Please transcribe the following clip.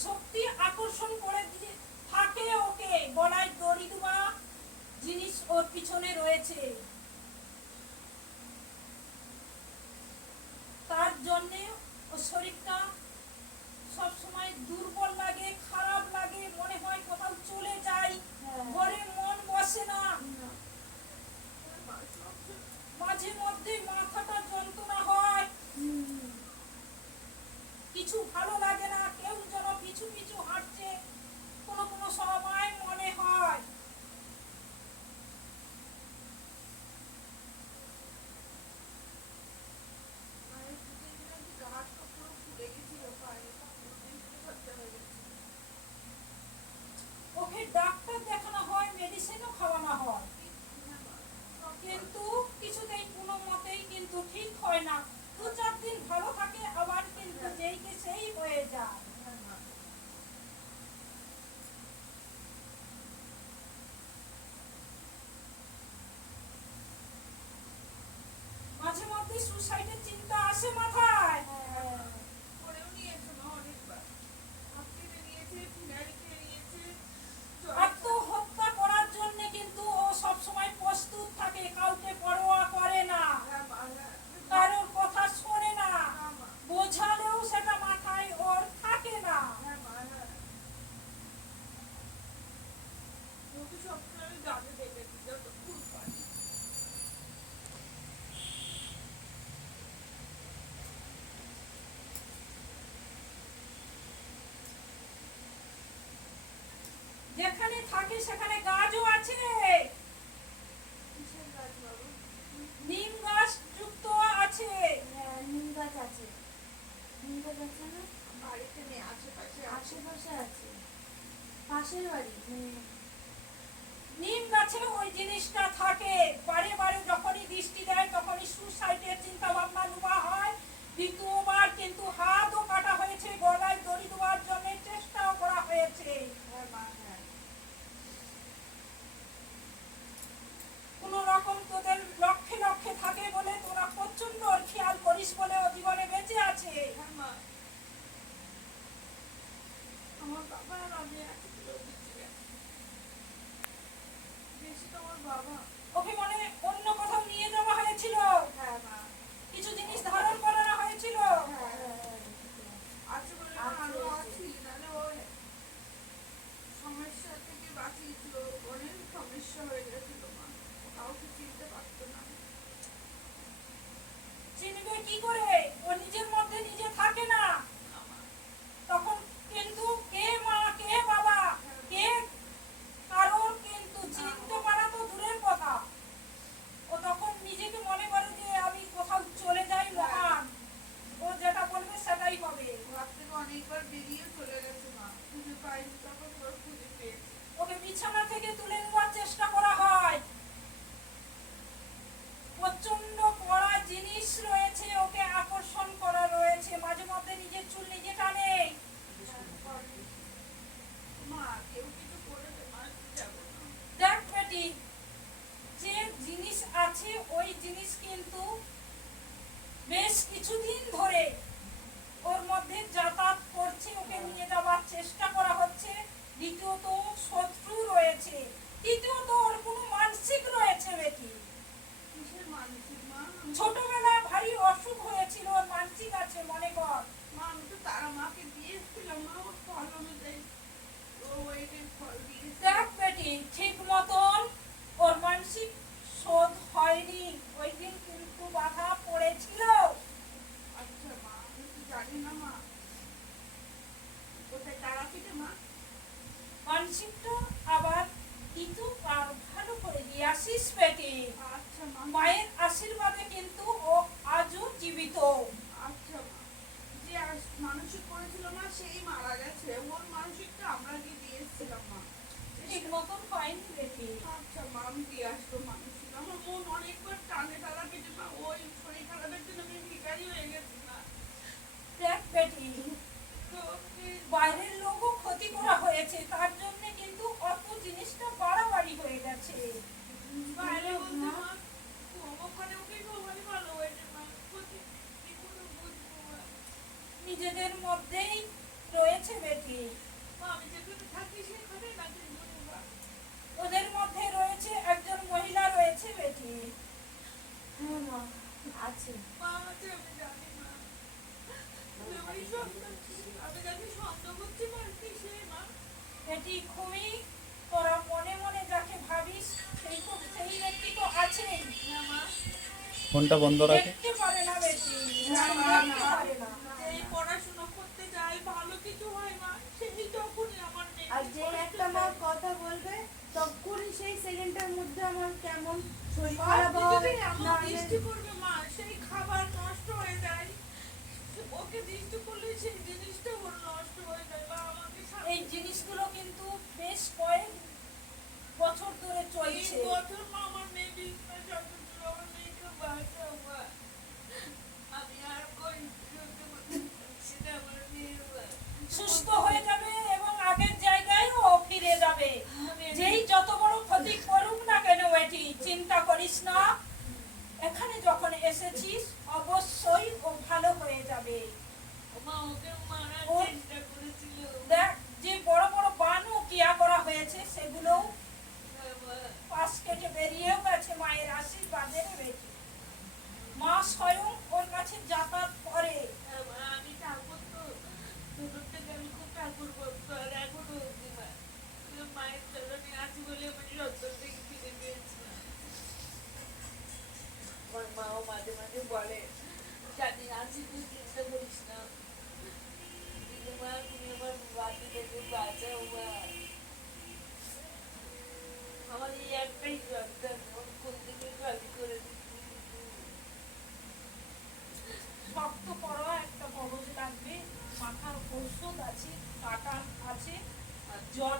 শক্তি আকর্ষণ করে দিয়ে থাকে ওকে গলায় দড়ি দেওয়া জিনিস ওর পিছনে রয়েছে তার জন্যে ওর শরীরটা সব সময় দুর্বল লাগে খারাপ লাগে মনে হয় কোথাও চলে যাই হ্যাঁ। ঘরে মন বসে না না। মাঝে মধ্যে মাথাটা যন্ত্রণা হয় হুম। কিছু ভালো লাগে না কেউ যেন পিছু পিছু হাঁটছে কোনো কোনো সময় মনে হয় মায়ের দুদিন নাকি গা হাত পা পুরো ফুলে গেছিল পায়ে। দুদিন ধরে খরচা হয়ে গেছে। ওকে ডাক্তার দেখানো হয় মেডিসিনও খাওয়ানো হয় হ্যাঁ মা, সব কিন্তু কিছুতেই কোনো মতেই কিন্তু ঠিক হয় না দু চার দিন ভালো থাকে আবার কিন্তু যেই কে সেই হয়ে যায় হ্যাঁ মা। মাঝে মধ্যে সুসাইডের চিন্তা আসে মাথায় হ্যাঁ। করেও নিয়েছে মা অনেকবার। হাঁপিয়ে নিয়েছে, ফিনাইল খেয়ে নিয়েছে। জ্বর- আত্মহত্যা করার জন্য কিন্তু ও সব সময় প্রস্তুত থাকে কাউকে পরোয়া করে না হ্যাঁ মা, হ্যাঁ। কারোর কথা শোনে না না মা, বোঝালেও সেটা মাথায় ওর থাকে না হ্যাঁ মা, হ্যাঁ। ওকে সবসময় গানে দেখেছি, যতক্ষণ পারি। যেখানে থাকে সেখানে গাছও আছে? নিম গাছ যুক্ত আছে। হ্যাঁ, নিম গাছ আছে। নিম গাছ আছে না? বাড়িতে নেই, আশেপাশে আছে। আশেপাশে আছে। পাশের বাড়ি? নিম গাছে ওই জিনিসটা থাকে। বারে বারে যখনই দৃষ্টি দেয় তখনই সুসাইডের চিন্তা ভাবনা নেওয়া হয়। দ্বিতীয়বার কিন্তু হাতও কাটা হয়েছে গলায় দড়ি দেওয়ার জন্য চেষ্টাও করা হয়েছে হ্যাঁ মা, হ্যাঁ। কোন রকম তোদের লক্ষ্যে থাকে বলে তোরা প্রচণ্ড খেয়াল করিস বলে ও জীবনে বেঁচে আছে। হ্যাঁ আমার বাবা আর আমি একসাথে বেশি তো আমার বাবা। ওকে মনে অন্য কোথাও নিয়ে যাওয়া হয়েছিল? কিছু জিনিস ধারণ করানো হয়েছিল? আছে বলে মা আরও আছি। নাহলে ও সমস্যা থেকে বাঁচিয়েছিল। অনেক সমস্যা হয়ে গেছিল মা। কাউকে চিনতে পারতো না। চিনবে কি করে? ও নিজের মধ্যে নিজে থাকে না। তখন কিন্তু কে মা কে বাবা কে কারোর কিন্তু চিনতে পারা তো দূরের কথা। ও তখন নিজেকে মনে করে যে আমি কোথাও চলে যাই মহান। ও যেটা বলবে সেটাই হবে। ঘর থেকে অনেকবার বেরিয়ে চলে গেছে মা। খুঁজে তখন খুঁজে পেয়েছে। ওকে বিছানা থেকে তুলে নেওয়ার চেষ্টা করা হয় প্রচণ্ড কড়া জিনিস রয়েছে ওকে আকর্ষণ করা রয়েছে মাঝে মধ্যে নিজের চুল নিজে টানে মা কেউ কিছু করে দে, মা যাব না দেখ বেটি যে জিনিস আছে ওই জিনিস কিন্তু বেশ কিছুদিন ধরে ওর মধ্যে যাতায়াত করছে ওকে নিয়ে যাওয়ার চেষ্টা করা হচ্ছে দ্বিতীয়ত শত্রু রয়েছে তৃতীয়ত ওর কোনো মানসিক রয়েছে বেটি কিসের মানসিক মা ছোটবেলায় ভারী অসুখ হয়েছিল ওর মানসিক আছে মনে কর মা আমি তো তারা মাকে দিয়ে এসেছিলাম মা ওর ফল অনুযায়ী ও ওইটাই ফল দিয়েছে দেখ বেটি ঠিক মতন ওর মানসিক শোধ হয়নি। ওই দিন কিন্তু বাধা পড়েছিল। আচ্ছা মা আমি তো জানি না মা। কোথায় তারাপীঠে মা? মানসিকটা আবার কিন্তু আর ভালো করে দিয়ে আসিস বেটি। আচ্ছা মা। মায়ের আশীর্বাদে কিন্তু দেখ বেটি তো কি- বাইরের লোকও ক্ষতি করা হয়েছে তার জন্য তখনই আমার মেয়ে আর যে একটা মা কথা বলবে তখনই সেই সেকেন্ডের মধ্যে আমার কেমন শরীর খারাপ হবে এমন দৃষ্টি করবে মা সেই খাবার নষ্ট হয়ে যায়। ওকে দৃষ্টি করলে সেই জিনিসটা ওর নষ্ট হয়ে যায় বা আমাকে এই জিনিসগুলো কিন্তু বেশ কয়েক বছর ধরে চলছে। বছর মা আমার মেয়ে বিছানায় যতদূর আমার মেয়েকে বাঁচাও মা আমি আর কই সহ্য করতে পারছি না আমার মেয়ের মা। সুস্থ হয়ে যাবে এবং আগের জায়গায় ও ফিরে যাবে আমি যেই যত বড় ক্ষতি করুক না কেন এটি চিন্তা করিস না এখানে যখন এসেছিস অবশ্যই ও ভালো হয়ে যাবে মা ওকে মারার ও- চেষ্টা করেছিল দেখ যে বড় বড় বানও কিয়া করা হয়েছে হ্যাঁ, পাশ কেটে গেছে মায়ের মা স্বয়ং ওর কাছে যাতায়াত করে। আমি মাও মাঝে মাঝে বলে জানি আছি তুই চিন্তা করিস না। তুমি আমার বাকি থেকে আমার এই একটাই সন্তান ওর কোন দিকে খালি করে দিচ্ছি শক্ত করা একটা